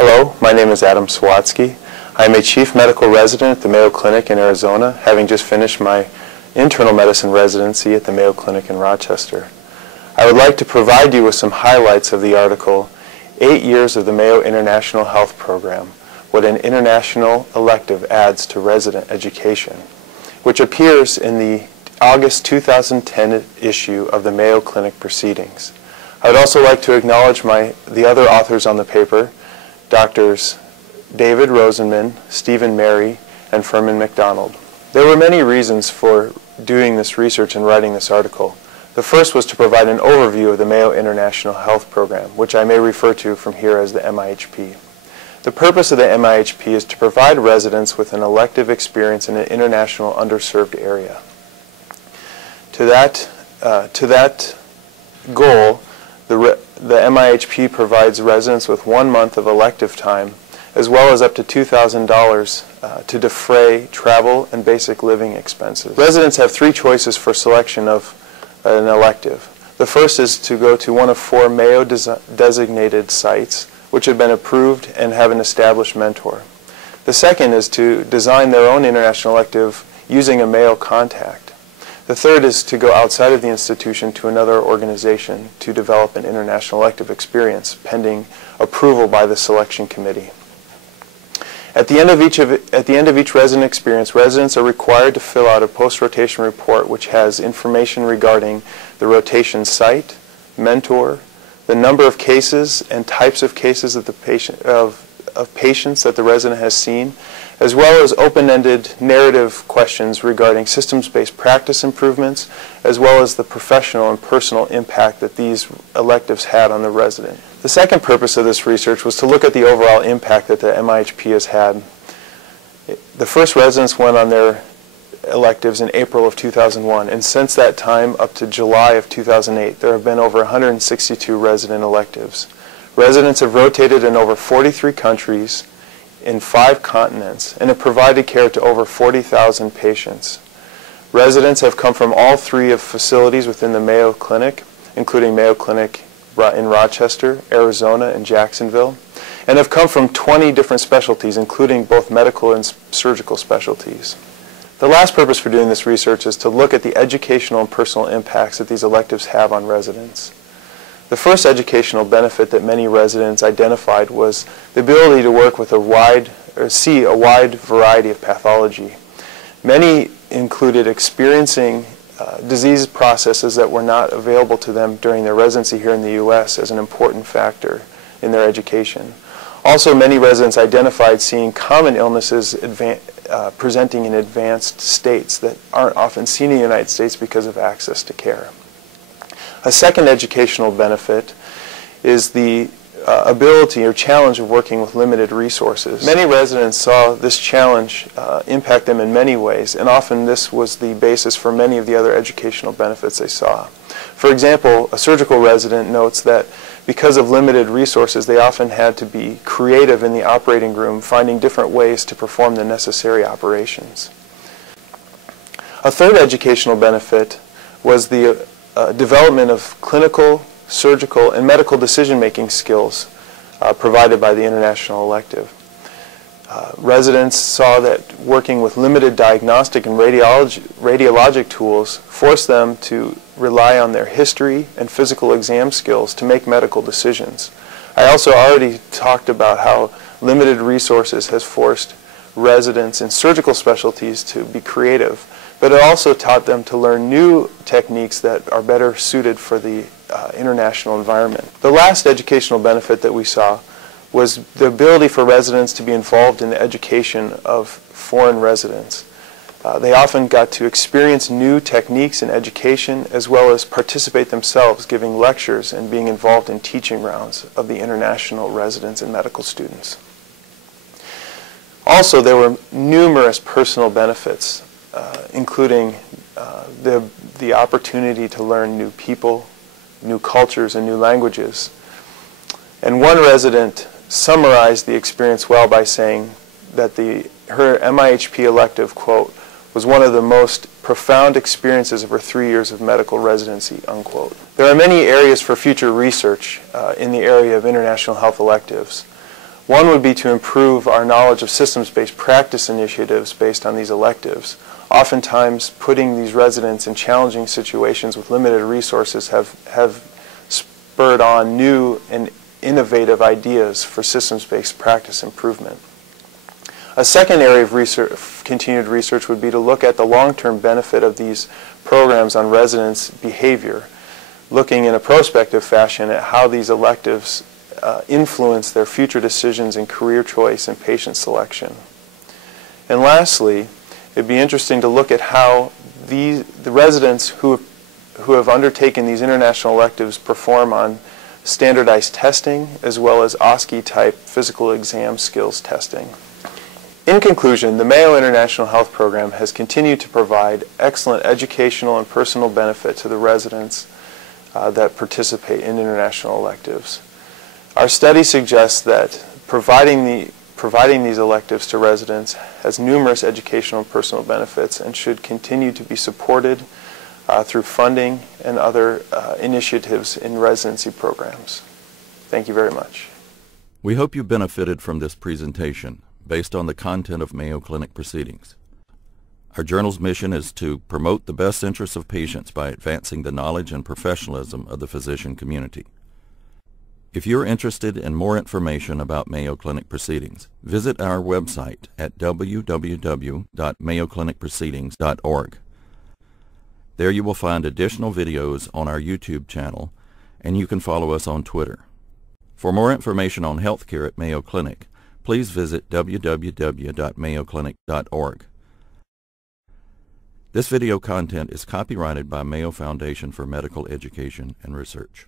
Hello, my name is Adam Sawatsky. I am a chief medical resident at the Mayo Clinic in Arizona, having just finished my internal medicine residency at the Mayo Clinic in Rochester. I would like to provide you with some highlights of the article, 8 Years of the Mayo International Health Program, What an International Elective Adds to Resident Education, which appears in the August 2010 issue of the Mayo Clinic Proceedings. I would also like to acknowledge the other authors on the paper, Drs. David Rosenman, Stephen Mary, and Furman McDonald. There were many reasons for doing this research and writing this article. The first was to provide an overview of the Mayo International Health Program, which I may refer to from here as the MIHP. The purpose of the MIHP is to provide residents with an elective experience in an international underserved area. To that goal, the MIHP provides residents with 1 month of elective time, as well as up to $2,000 to defray travel and basic living expenses. Residents have 3 choices for selection of an elective. The first is to go to one of 4 Mayo designated sites, which have been approved and have an established mentor. The second is to design their own international elective using a Mayo contact. The third is to go outside of the institution to another organization to develop an international elective experience, pending approval by the selection committee. At the end of each resident experience, residents are required to fill out a post-rotation report which has information regarding the rotation site, mentor, the number of cases and types of cases of patients that the resident has seen, as well as open-ended narrative questions regarding systems-based practice improvements, as well as the professional and personal impact that these electives had on the resident. The second purpose of this research was to look at the overall impact that the MIHP has had. The first residents went on their electives in April of 2001, and since that time up to July of 2008, there have been over 162 resident electives. Residents have rotated in over 43 countries, in 5 continents, and have provided care to over 40,000 patients. Residents have come from all 3 of facilities within the Mayo Clinic, including Mayo Clinic in Rochester, Arizona, and Jacksonville, and have come from 20 different specialties, including both medical and surgical specialties. The last purpose for doing this research is to look at the educational and personal impacts that these electives have on residents. The first educational benefit that many residents identified was the ability to work with see a wide variety of pathology. Many included experiencing disease processes that were not available to them during their residency here in the U.S. as an important factor in their education. Also, many residents identified seeing common illnesses presenting in advanced states that aren't often seen in the United States because of access to care. A second educational benefit is the ability or challenge of working with limited resources. Many residents saw this challenge impact them in many ways, and often this was the basis for many of the other educational benefits they saw. For example, a surgical resident notes that because of limited resources, they often had to be creative in the operating room, finding different ways to perform the necessary operations. A third educational benefit was the development of clinical, surgical, and medical decision-making skills provided by the international elective. Residents saw that working with limited diagnostic and radiologic tools forced them to rely on their history and physical exam skills to make medical decisions. I also already talked about how limited resources has forced residents in surgical specialties to be creative, but it also taught them to learn new techniques that are better suited for the international environment. The last educational benefit that we saw was the ability for residents to be involved in the education of foreign residents. They often got to experience new techniques in education as well as participate themselves, giving lectures and being involved in teaching rounds of the international residents and medical students. Also, there were numerous personal benefits, including the opportunity to learn new people, new cultures, and new languages. And one resident summarized the experience well by saying that her MIHP elective, quote, was one of the most profound experiences of her 3 years of medical residency, unquote. There are many areas for future research in the area of international health electives. One would be to improve our knowledge of systems-based practice initiatives based on these electives. Oftentimes, putting these residents in challenging situations with limited resources have spurred on new and innovative ideas for systems-based practice improvement. A second area of continued research would be to look at the long-term benefit of these programs on residents' behavior, looking in a prospective fashion at how these electives influence their future decisions in career choice and patient selection. And lastly, it'd be interesting to look at how the residents who have undertaken these international electives perform on standardized testing as well as OSCE-type physical exam skills testing. In conclusion, the Mayo International Health Program has continued to provide excellent educational and personal benefit to the residents that participate in international electives. Our study suggests that providing these electives to residents has numerous educational and personal benefits and should continue to be supported through funding and other initiatives in residency programs. Thank you very much. We hope you benefited from this presentation based on the content of Mayo Clinic Proceedings. Our journal's mission is to promote the best interests of patients by advancing the knowledge and professionalism of the physician community. If you're interested in more information about Mayo Clinic Proceedings, visit our website at www.mayoclinicproceedings.org. There you will find additional videos on our YouTube channel, and you can follow us on Twitter. For more information on healthcare at Mayo Clinic, please visit www.mayoclinic.org. This video content is copyrighted by Mayo Foundation for Medical Education and Research.